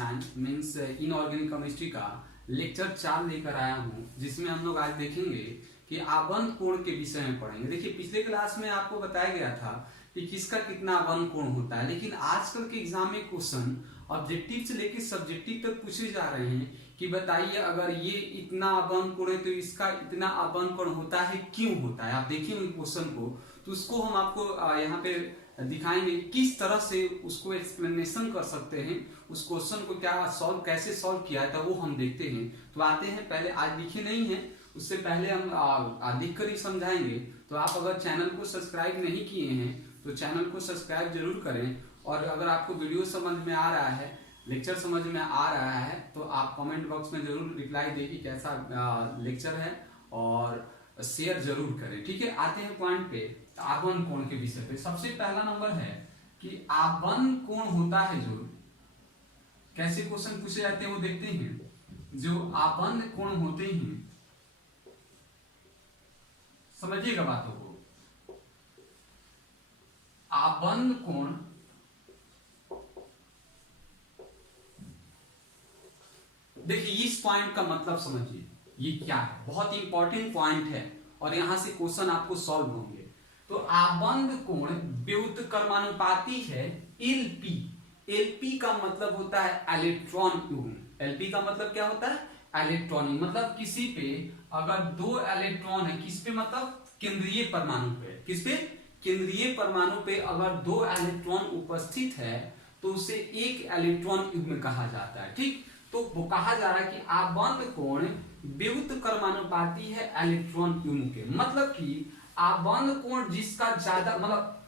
रसायन means inorganic chemistry का lecture 4 लेकर आया हूँ, जिसमें हम लोग आज देखेंगे कि आबंध कोण के विषय में पढ़ेंगे। देखिए पिछले क्लास में आपको बताया गया था कि किसका कितना आबंध कोण होता है, लेकिन आजकल के एग्जाम में क्वेश्चन ऑब्जेक्टिव से लेकर सब्जेक्टिव तक पूछे जा रहे हैं कि बताइए अगर ये इतना आबंध कोण है तो इसका इतना आबंध कोण होता है, क्यों होता है। आप देखेंगे क्वेश्चन को तो उसको हम आपको यहाँ पे दिखाएंगे किस तरह से उसको एक्सप्लेनेशन कर सकते हैं, उस क्वेश्चन को क्या सॉल्व कैसे सॉल्व किया है तो वो हम देखते हैं। तो आते हैं, पहले आज लिखे नहीं है, उससे पहले हम लिख कर ही समझाएंगे। तो आप अगर चैनल को सब्सक्राइब नहीं किए हैं तो चैनल को सब्सक्राइब जरूर करें, और अगर आपको वीडियो समझ में आ रहा है, लेक्चर समझ में आ रहा है तो आप कमेंट बॉक्स में जरूर रिप्लाई दें कि कैसा लेक्चर है, और शेयर जरूर करें। ठीक है, आते हैं पॉइंट पे, आबंध कोण के विषय पे। सबसे पहला नंबर है कि आबंध कोण होता है जो, कैसे क्वेश्चन पूछे जाते हैं वो देखते हैं। जो आबंध कोण होते हैं, समझिएगा बातों को, आबंध कोण देखिए इस पॉइंट का मतलब समझिए ये क्या है, बहुत इंपॉर्टेंट पॉइंट है और यहां से क्वेश्चन आपको सॉल्व होंगे। तो आबंध कोण व्युत्क्रमानुपाती है एलपी। एलपी का मतलब होता है इलेक्ट्रॉन युग्म। एलपी का मतलब क्या होता है, इलेक्ट्रॉन, मतलब किसी पे अगर 2 इलेक्ट्रॉन है, किस पे मतलब केंद्रीय परमाणु पे, किस पे केंद्रीय परमाणु पे अगर 2 इलेक्ट्रॉन उपस्थित है तो उसे एक इलेक्ट्रॉन युग्म कहा जाता है। ठीक, तो वो कहा जा रहा है कि आबंध कोण व्युत्क्रमानुपाती है इलेक्ट्रॉन युग्म के, मतलब कि आबंध कोण जिसका ज्यादा मतलब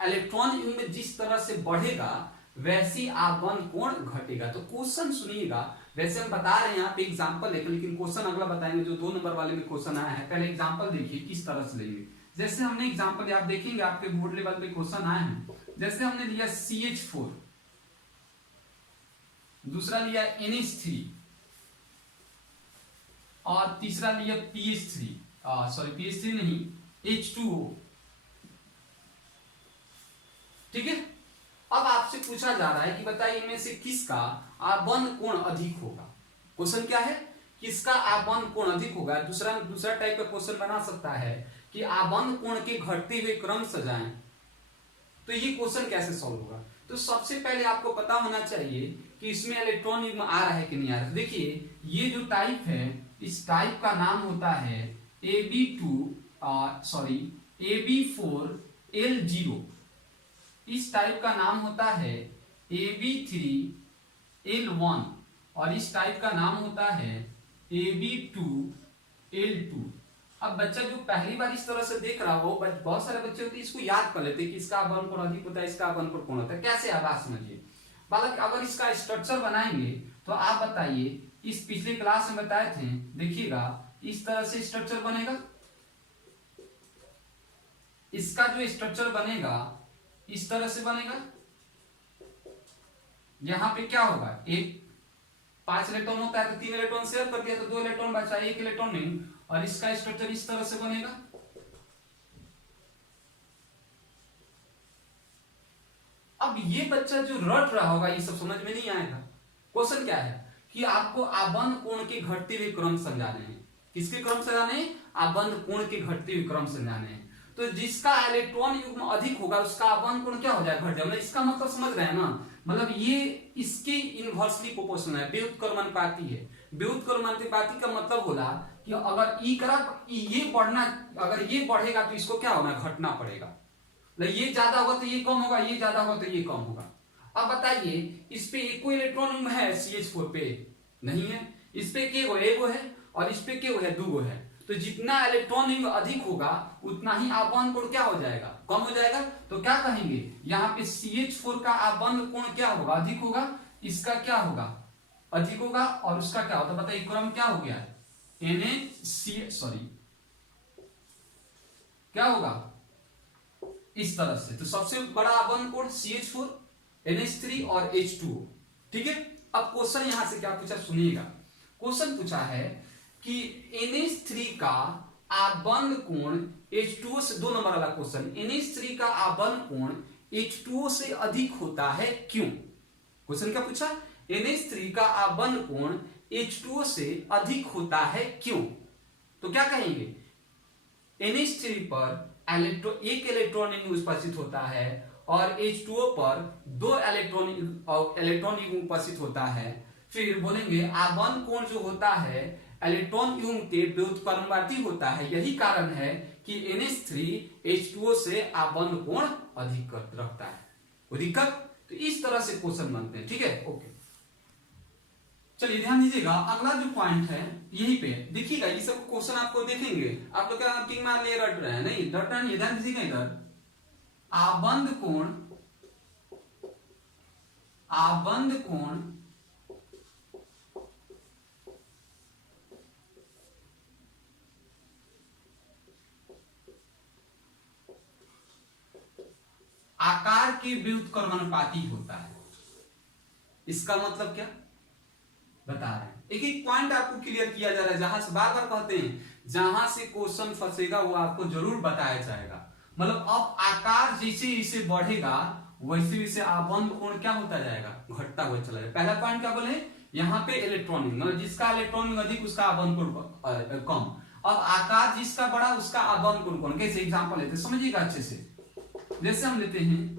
इलेक्ट्रॉन युग्म जिस तरह से बढ़ेगा वैसी आबंध कोण घटेगा। तो क्वेश्चन सुनिएगा, वैसे हम बता रहे हैं यहाँ पे एग्जांपल लेकर, लेकिन क्वेश्चन अगला बताएंगे। जो 2 नंबर वाले में क्वेश्चन आया है, पहले एग्जांपल देखिए किस तरह से लेंगे। जैसे हमने एग्जांपल, आप देखेंगे आपके बोर्ड लेवल पे क्वेश्चन आए हैं। जैसे हमने लिया CH4, दूसरा लिया NH3 और तीसरा लिया PH3, सॉरी PH3 नहीं, H2O। ठीक है, अब आपसे पूछा जा रहा है कि बताइए इनमें से किसका आबंध कोण अधिक होगा। क्वेश्चन क्या है, किसका आबंध कोण अधिक होगा। दूसरा टाइप का क्वेश्चन बना सकता है कि आबंध कोण के घटते हुए क्रम सजाएं। तो ये क्वेश्चन कैसे सॉल्व होगा। तो सबसे पहले आपको पता होना चाहिए कि इसमें इलेक्ट्रॉन युग्म आ रहा है कि नहीं आ रहा है। देखिए ये जो टाइप है, इस टाइप का नाम होता है AB4L0। इस टाइप का नाम होता है AB3L1 और इस टाइप का नाम होता है AB2L2। अब बच्चा जो पहली बार इस तरह से देख रहा हो, बहुत सारे बच्चे होते हैं इसको याद कर लेते हैं कि इसका आबंध कोण अधिक होता है, इसका आबंध कोण कौन होता है। कैसे आप बात समझिए, बालक अगर इसका स्ट्रक्चर बनाएंगे तो आप बताइए, इस पिछले क्लास में बताए थे, देखिएगा इस तरह से स्ट्रक्चर बनेगा। इसका जो स्ट्रक्चर बनेगा इस तरह से बनेगा। यहां पे क्या होगा, एक 5 इलेक्ट्रॉन होता है तो 3 इलेक्ट्रॉन शेयर कर दिया तो 2 इलेक्ट्रॉन बचा, 1 इलेक्ट्रॉन नहीं। और इसका स्ट्रक्चर इस तरह से बनेगा। अब ये बच्चा जो रट रहा होगा ये सब समझ में नहीं आएगा। क्वेश्चन क्या है कि आपको आबंध कोण के घटते हुए क्रम समझाने हैं। किसके क्रम समझाने हैं, आबंध कोण के घटते हुए क्रम समझाने हैं। तो जिसका इलेक्ट्रॉन युग्म अधिक होगा उसका आबंध कोण क्या हो जाएगा, घट जाएगा। इसका मतलब समझ रहे हैं ना, मतलब ये इसके इनवर्सली प्रोपोर्शनल है, व्युत्क्रमानुपाती है। व्युत्क्रमानुपाती का मतलब होला कि अगर ये बढ़ना, अगर ये बढ़ेगा तो इसको क्या होना, घटना पड़ेगा। ये ज्यादा होगा तो ये कम होगा, ये ज्यादा होगा तो ये कम होगा। अब बताइए इस पे एक इलेक्ट्रॉन युग्म है, CH4 पे नहीं है, इस पे एगो है और इस पे है 2 है। तो जितना इलेक्ट्रॉन युग्म अधिक होगा उतना ही आबंध कोण क्या हो जाएगा, कम हो जाएगा। तो क्या कहेंगे, यहाँ पे CH4 का आबंध कोण क्या होगा, अधिक होगा। इसका क्या होगा, अधिक होगा। और उसका क्या होता है बताइए, क्रम क्या हो गया, क्या होगा इस तरह से। तो सबसे बड़ा आबंध कोण CH4, NH3 और H2O। ठीक है, अब क्वेश्चन यहां से क्या पूछा सुनिएगा। क्वेश्चन पूछा है कि NH3 का आबंध कोण H2O से, 2 नंबर वाला क्वेश्चन, NH3 का आबंध कोण H2O से अधिक होता है क्यों। क्वेश्चन क्या पूछा, NH3 का आबंध कोण H2O से अधिक होता है क्यों? तो क्या कहेंगे, NH3 पर एक इलेक्ट्रॉन उपस्थित होता है और H2O पर 2 इलेक्ट्रॉन युग्म उपस्थित होता है। फिर बोलेंगे आबंध कोण जो होता है इलेक्ट्रॉन युग्म के व्युत्क्रमवादी होता है, यही कारण है कि NH3 H2O से आबंध कोण अधिक रखता है। कोई दिक्कत? तो इस तरह से क्वेश्चन बनते हैं, ठीक है, ओके। चलिए ध्यान दीजिएगा, अगला जो पॉइंट है यही पे देखिएगा, ये सब क्वेश्चन आपको देखेंगे, आप लोग क्या किंग मान लिए रट रहे हैं, नहीं रट रहे हैं, ध्यान दीजिएगा इधर। आबंध कोण आकार के व्युत्क्रमानुपाती होता है। इसका मतलब क्या बता रहे हैं, एक एक पॉइंट आपको क्लियर किया जा रहा है, जहां से बार बार कहते हैं जहां से क्वेश्चन फंसेगा वो आपको जरूर बताया जाएगा। मतलब अब आकार जैसे जैसे बढ़ेगा वैसे वैसे आबंध कोण क्या होता जाएगा, घटता हुआ चला जाएगा। पहला पॉइंट क्या बोले, यहाँ पे इलेक्ट्रॉन मतलब जिसका इलेक्ट्रॉन अधिक उसका आबंध कोण कम। अब आकार जिसका बड़ा उसका आबंध कोण कौन, कैसे एग्जांपल लेते समझिएगा अच्छे से। जैसे हम लेते हैं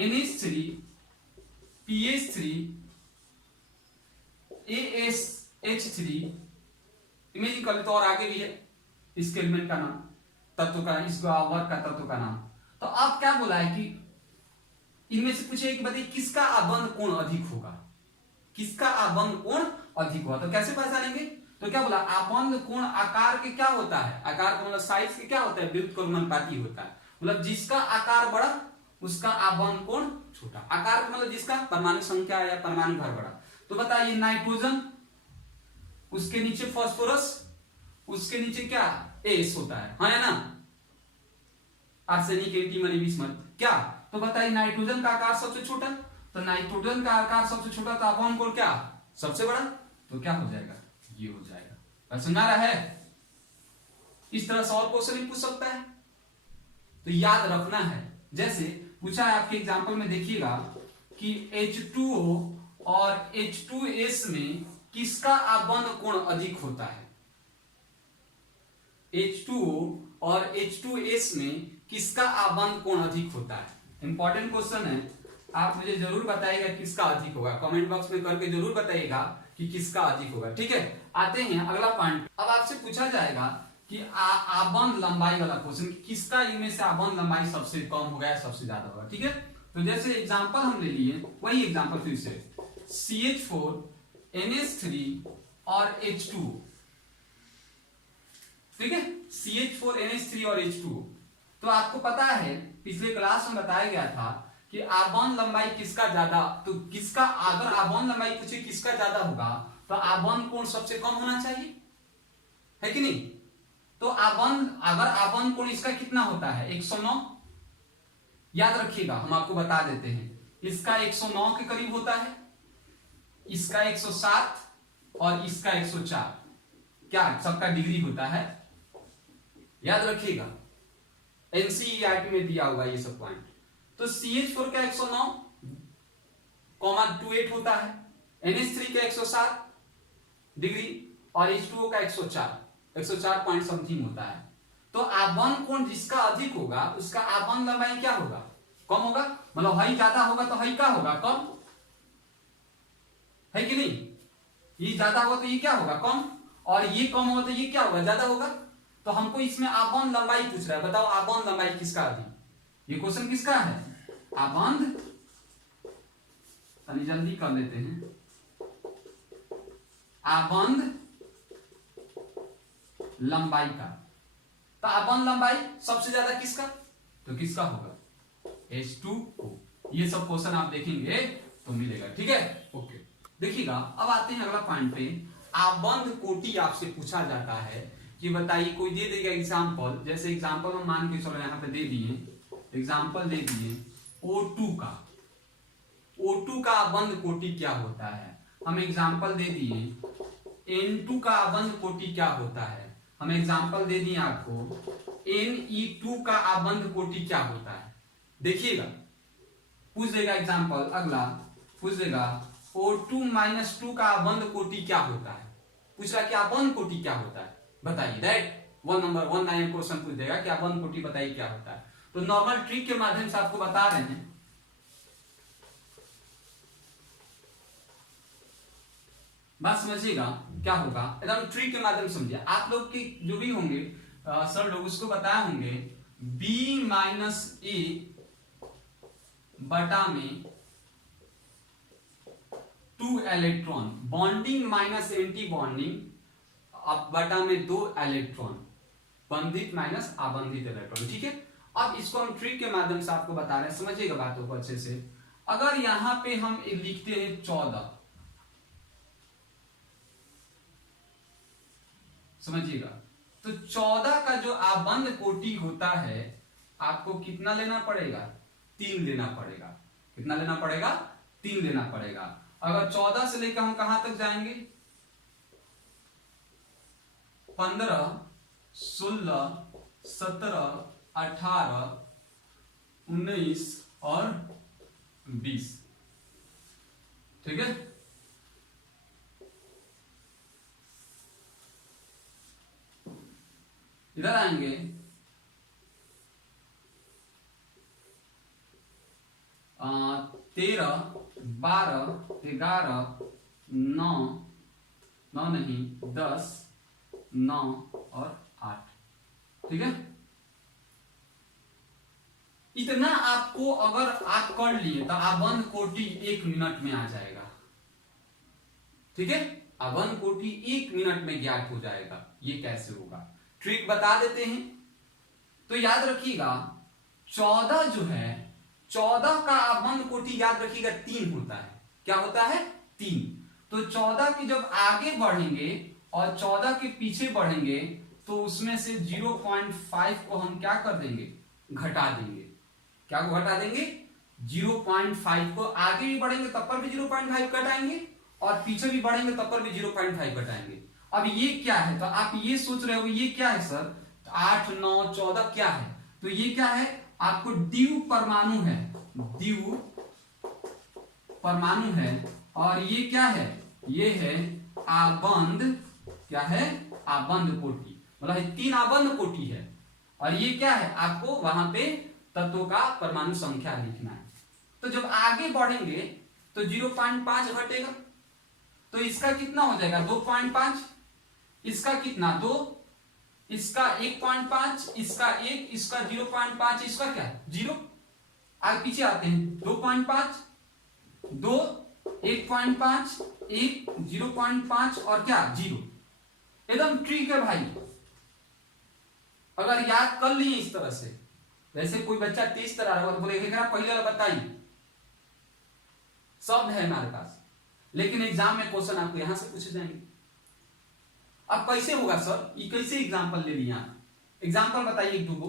NH3 PH3 ASH3, इमेजिन कर ले तो और आगे भी है इसके एलिमेंट का नाम, तत्व का, इस वर्ग का तत्व का नाम। तो अब क्या बोला है कि इनमें से पूछे कि बताइए किसका आबंध कोण अधिक होगा, किसका आबंध कोण अधिक होगा। तो कैसे पहचानेंगे, तो क्या बोला, आबंध कोण आकार के क्या होता है, आकार का मतलब साइज के क्या होता है, व्युत्क्रमानुपाती होता है। मतलब जिसका आकार बड़ा उसका आबंध कोण छोटा। आकार का मतलब जिसका परमाणु संख्या या परमाणु भर बड़ा। तो बताइए नाइट्रोजन, उसके नीचे फास्फोरस, उसके नीचे क्या एस होता है, हाँ या ना, आर्सेनिक एंटीमनी बिस्मथ, क्या। तो बताइए नाइट्रोजन का आकार सबसे छोटा, तो नाइट्रोजन का आकार सबसे छोटा, तो आबंध कोण क्या सबसे बड़ा, तो क्या हो जाएगा, ये हो जाएगा। समझा रहा है, इस तरह से और क्वेश्चन पूछ सकता है, तो याद रखना है। जैसे पूछा है आपके एग्जांपल में, देखिएगा कि H2O और H2S में किसका आबंध कोण अधिक होता है। H2O और H2S में किसका आबंध कोण अधिक होता है, इंपॉर्टेंट क्वेश्चन है। आप मुझे जरूर बताइएगा किसका अधिक होगा, कमेंट बॉक्स में करके जरूर बताइएगा कि किसका अधिक होगा, ठीक है। आते हैं अगला पॉइंट। अब आपसे पूछा जाएगा कि आबंध लंबाई वाला क्वेश्चन, किसका इनमें से आबंध लंबाई सबसे कम होगा या सबसे ज्यादा होगा, ठीक है। तो जैसे एग्जांपल हम ले लिए, वही एग्जांपल फिर से CH4 NH3 और H2, ठीक है, CH4 NH3 और H2। तो आपको पता है पिछले क्लास में बताया गया था कि आबंध लंबाई किसका ज्यादा, तो किसका, अगर आबंध लंबाई पूछे किसका ज्यादा होगा तो आबंध कोण सबसे कम होना चाहिए, है कि नहीं। तो अगर आबंध कोण इसका कितना होता है 109, याद रखिएगा हम आपको बता देते हैं, इसका 109 के करीब होता है, इसका 107 और इसका 104, क्या सबका डिग्री होता है, याद रखिएगा, एनसीईआरटी में दिया होगा ये सब पॉइंट। तो CH4 का 109,28 होता है, NH3 का 107 डिग्री और H2O का 104 पॉइंट समथिंग होता है। तो आबंध कोण जिसका अधिक होगा उसका आबंध लंबाई क्या होगा, कम होगा। मतलब हाई ज्यादा होगा तो हाई क्या होगा, कम, है कि नहीं। ये ज्यादा होगा तो ये क्या होगा, कम, और ये कम होगा तो ये क्या होगा, ज्यादा होगा। तो हमको इसमें आबंध लंबाई पूछ रहा है, बताओ आबंध लंबाई किसका अधिक, ये क्वेश्चन किसका है, आबंध, जल्दी कर लेते हैं, आबंध लंबाई का। तो आबंध लंबाई सबसे ज्यादा किसका, तो किसका होगा, H2O। ये सब क्वेश्चन आप देखेंगे तो मिलेगा, ठीक है, ओके। देखिएगा अब आते हैं अगला पॉइंट पे। आबंध कोटि आपसे पूछा जाता है कि बताइए, कोई दे देगा एग्जांपल, जैसे एग्जांपल हम मान के चलो यहाँ पे दे दिए, एग्जांपल दे दिए O2 का, O2 का आबंध कोटि क्या होता है। हम एग्जांपल दे दिए N2 का आबंध कोटि क्या होता है। हम एग्जांपल दे दिए आपको Ne2 का आबंध कोटि क्या होता है। देखिएगा पूछ देगा एग्जांपल, अगला पूछ देगा O2 माइनस 2 का अबंध कोटि क्या होता है? पूछ रहा कि अबंध कोटि क्या होता है, बताइए। दैट 1 क्वेश्चन पूछ देगा कि अबंध कोटि बताइए क्या होता है। तो नॉर्मल ट्रिक के माध्यम से आपको बता रहे हैं। बात समझिएगा क्या होगा, एकदम ट्रिक के माध्यम से समझिए। आप लोग के जो भी होंगे सर लोग उसको बताए होंगे B माइनस ए बटा में 2 electron, bonding minus anti bonding बटा में 2 इलेक्ट्रॉन, बंधित माइनस आबंधित इलेक्ट्रॉन। ठीक है, अब इसको हम ट्रिक के माध्यम से आपको बता रहे हैं, समझिएगा बातों को अच्छे से। अगर यहां पे हम लिखते हैं 14, समझिएगा, तो 14 का जो आबंध कोटि होता है आपको कितना लेना पड़ेगा? 3 लेना पड़ेगा। कितना लेना पड़ेगा? 3 लेना पड़ेगा। अगर 14 से लेकर हम कहां तक जाएंगे? 15, 16, 17, 18, 19 और 20। ठीक है, इधर आएंगे 13, 12, 11, 9, 9 नहीं 10, 9 और 8। ठीक है, इतना आपको अगर आप कर लिए तो आबंध कोटि 1 मिनट में आ जाएगा। ठीक है, आबंध कोटि 1 मिनट में ज्ञात हो जाएगा। ये कैसे होगा, ट्रिक बता देते हैं। तो याद रखिएगा 14 जो है, 14 का आबंध कोटि याद रखिएगा 3 होता है। क्या होता है? 3। तो 14 की जब आगे बढ़ेंगे और 14 के पीछे बढ़ेंगे तो उसमें से 0.5 को हम क्या कर देंगे? घटा देंगे। क्या को घटा देंगे? 0.5 को। आगे भी बढ़ेंगे तब पर भी 0.5 घटाएंगे और पीछे भी बढ़ेंगे तब पर भी 0.5 घटाएंगे। अब ये क्या है? तो आप ये सोच रहे हो ये क्या है सर? तो 8, 9, 14 क्या है? तो ये क्या है? आपको द्विव परमाणु है, द्विव परमाणु है। और ये क्या है? ये है आबंध, क्या है? आबंध कोटि, मतलब 3 आबंध कोटि है। और ये क्या है? आपको वहां पे तत्वों का परमाणु संख्या लिखना है। तो जब आगे बढ़ेंगे तो 0.5 घटेगा, तो इसका कितना हो जाएगा? 2.5, इसका कितना? 2, इसका 1.5, इसका 1, इसका 0.5, इसका क्या? 0। आगे पीछे आते हैं 2.5, 2, 1.5, 1, 0.5 और क्या? 0। एकदम ट्रिक है भाई, अगर याद कर लिए इस तरह से। वैसे कोई बच्चा तेज तरह रहा तो बोलेगा पहले वाला बताइए, शब्द है हमारे पास, लेकिन एग्जाम में क्वेश्चन आपको यहां से पूछे जाएंगे। अब कैसे होगा सर? ये कैसे एग्जाम्पल ले लिया? एग्जाम्पल बताइए एक दो को।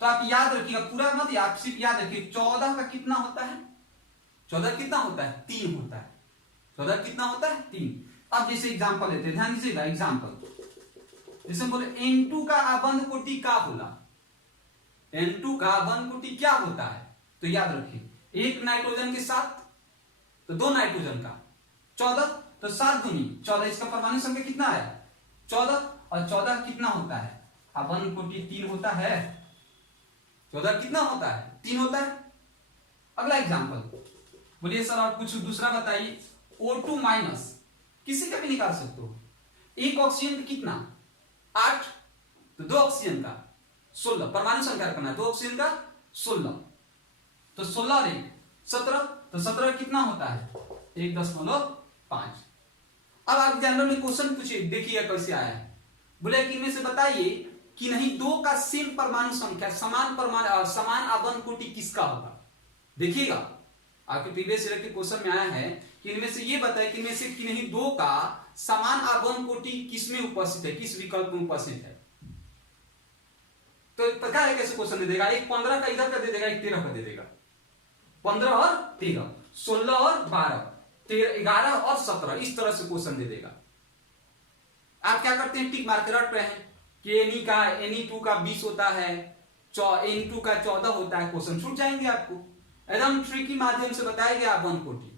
तो आप याद रखिएगा, पूरा मत याद, सिर्फ याद रखिए 14 का कितना होता है? 14 कितना होता है? 3 होता है। 14 कितना होता है? 3। अब जैसे एग्जाम्पल लेते हैं, ध्यान दीजिएगा। एग्जाम्पल जैसे बोले N2 का आबंध कोटि क्या होला? N2 का आबंध कोटि क्या होता है? तो याद रखिए 1 नाइट्रोजन के साथ तो 2 नाइट्रोजन का 14, तो 7 दूनी 14, इसका परमाणु संख्या कितना है? 14। और 14 कितना होता है? आबंध कोटि 3 होता है। 14 कितना होता है? 3 होता है। अगला एग्जाम्पल बोलिए सर और कुछ दूसरा बताइए। O2 माइनस किसी का भी निकाल सकते हो। एक ऑक्सीजन का कितना? 8, तो 2 ऑक्सीजन का 16, परमाणु संख्या रखना है। 2 ऑक्सीजन का 16, तो 16 और 1 17, तो 17 कितना होता है? 1.5। अब आप जनरल में क्वेश्चन पूछिए, देखिए कैसे आया है। बोले कि इनमें से बताइए कि नहीं 2 का सेम परमाणु संख्या, समान परमाणु, समान आबंध कोटि किसका होगा? देखिएगा आपके प्रीवियस ईयर के क्वेश्चन में आया है कि इनमें से ये बताए कि इनमें से कि नहीं 2 का समान आबंध कोटि किसमें उपस्थित है, किस विकल्प में उपस्थित है। तो पता है कैसे क्वेश्चन दे देगा? एक 15 का इधर का दे देगा, एक 13 का दे देगा। 15 और 13, 16 और 12, 11 और 17, इस तरह से क्वेश्चन दे देगा। आप क्या करते हैं? टिक मार के रट रहे हैं कि Ni2 का 20 होता है, N2 का 14 होता है। क्वेश्चन छूट जाएंगे आपको। एकदम ट्रिकी माध्यम से बताया गया आबंध कोटि।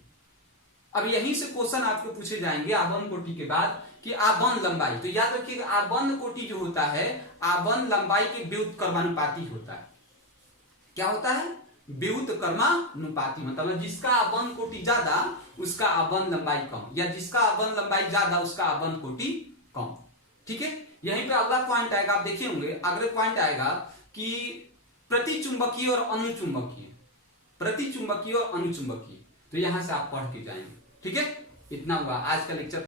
अब यहीं से क्वेश्चन आपको पूछे जाएंगे आबंध कोटि के बाद कि आबंध लंबाई। तो याद रखिएगा आबंध कोटि जो होता है आबंध लंबाई के व्युत्क्रमानुपाती होता है। क्या होता है? व्युत्क्रमानुपाती, मतलब जिसका आबंध कोटि ज्यादा उसका आबंध लंबाई कम, या जिसका आबंध लंबाई ज्यादा उसका आबंध कोटि कम। ठीक है, यहीं पे अगला पॉइंट आएगा, आप देखे होंगे अगले पॉइंट आएगा कि प्रतिचुंबकीय और अनुचुंबकीय, प्रतिचुंबकीय और अनुचुंबकीय। तो यहां से आप पढ़ के जाएंगे। ठीक है, इतना हुआ आज का लेक्चर।